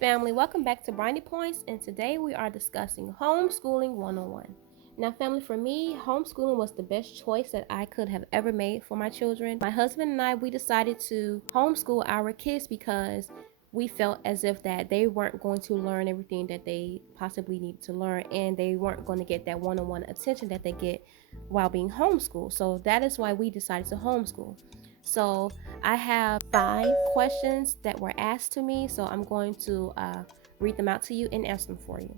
family, welcome back to Briny Points, and today we are discussing homeschooling 101. Now family, for me, homeschooling was the best choice that I could have ever made for my children. My husband and I, we decided to homeschool our kids because we felt as if that they weren't going to learn everything that they possibly needed to learn, and they weren't going to get that one-on-one attention that they get while being homeschooled. So that is why we decided to homeschool. So I have 5 questions that were asked to me, so I'm going to read them out to you and answer them for you.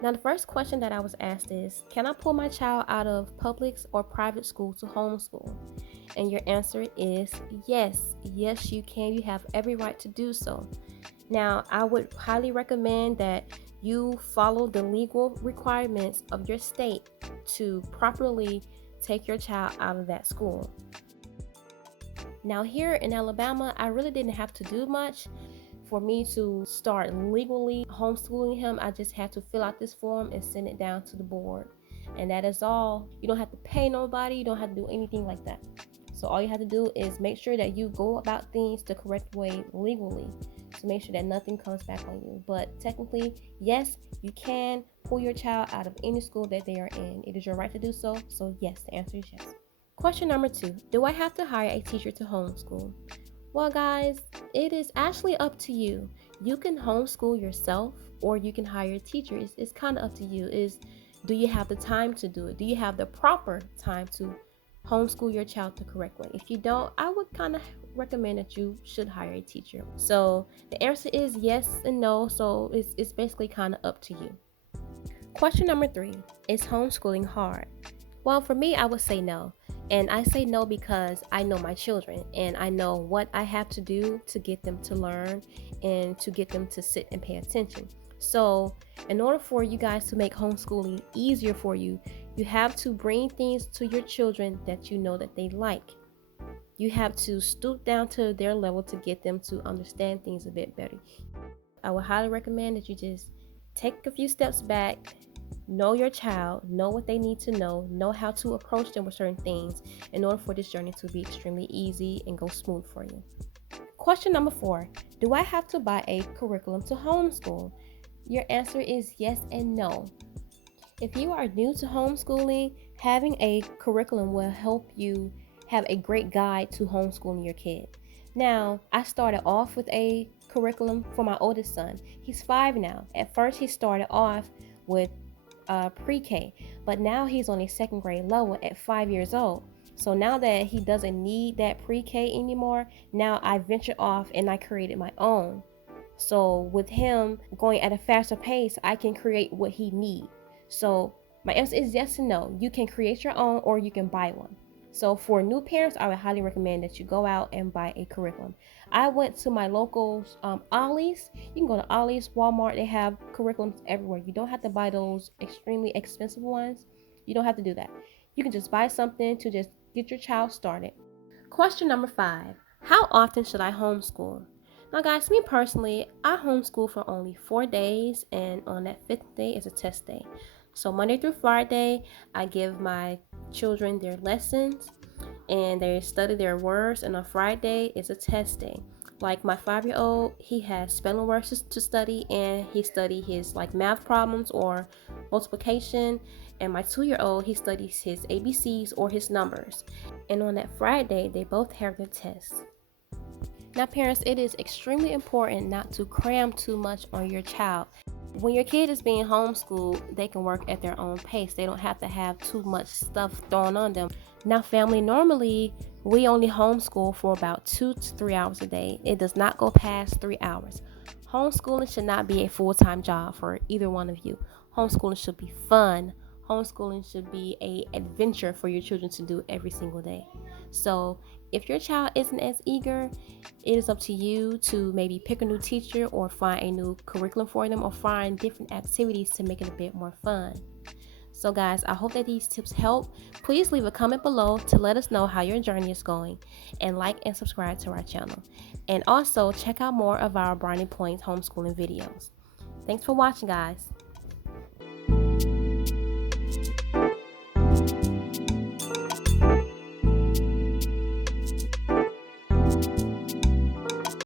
Now, the first question that I was asked is, can I pull my child out of public or private school to homeschool? And your answer is yes. Yes, you can. You have every right to do so. Now, I would highly recommend that you follow the legal requirements of your state to properly take your child out of that school. Now here in Alabama, I really didn't have to do much for me to start legally homeschooling him. I just had to fill out this form and send it down to the board. And that is all. You don't have to pay nobody. You don't have to do anything like that. So all you have to do is make sure that you go about things the correct way legally to make sure that nothing comes back on you. But technically, yes, you can pull your child out of any school that they are in. It is your right to do so. So yes, the answer is yes. Question number 2, do I have to hire a teacher to homeschool? Well guys, it is actually up to you. You can homeschool yourself or you can hire a teacher. It's kind of up to you. Do you have the time to do it? Do you have the proper time to homeschool your child the correct way? If you don't, I would kind of recommend that you should hire a teacher. So the answer is yes and no, so it's basically kind of up to you. Question number 3, is homeschooling hard? Well, for me, I would say no. And I say no because I know my children and I know what I have to do to get them to learn and to get them to sit and pay attention. So in order for you guys to make homeschooling easier for you, you have to bring things to your children that you know that they like. You have to stoop down to their level to get them to understand things a bit better. I would highly recommend that you just take a few steps back, know your child, know what they need to know how to approach them with certain things in order for this journey to be extremely easy and go smooth for you. Question number 4, do I have to buy a curriculum to homeschool? Your answer is yes and no. If you are new to homeschooling, having a curriculum will help you have a great guide to homeschooling your kid. Now, I started off with a curriculum for my oldest son. He's 5 now. At first, he started off with pre-K, but now he's on a second grade level at 5 years old. So now that he doesn't need that pre-K anymore, now I ventured off and I created my own. So with him going at a faster pace, I can create what he needs. So my answer is yes and no. You can create your own or you can buy one. So for new parents, I would highly recommend that you go out and buy a curriculum. I went to my local Ollie's. You can go to Ollie's, Walmart. They have curriculums everywhere. You don't have to buy those extremely expensive ones. You don't have to do that. You can just buy something to just get your child started. Question number 5, how often should I homeschool? Now guys, me personally, I homeschool for only 4 days, and on that 5th day is a test day. So Monday through Friday, I give my children their lessons and they study their words, and on Friday is a test day. Like my 5-year-old, he has spelling words to study, and he studies his like math problems or multiplication, and my 2-year-old, he studies his ABCs or his numbers. And on that Friday, they both have their tests. Now parents, it is extremely important not to cram too much on your child. When your kid is being homeschooled, they can work at their own pace. They don't have to have too much stuff thrown on them. Now family, normally we only homeschool for about 2 to 3 hours a day. It does not go past 3 hours. Homeschooling should not be a full-time job for either one of you. Homeschooling should be fun. Homeschooling should be an adventure for your children to do every single day. So if your child isn't as eager, it is up to you to maybe pick a new teacher or find a new curriculum for them or find different activities to make it a bit more fun. So guys, I hope that these tips help. Please leave a comment below to let us know how your journey is going, and like and subscribe to our channel. And also check out more of our Briny Points homeschooling videos. Thanks for watching guys.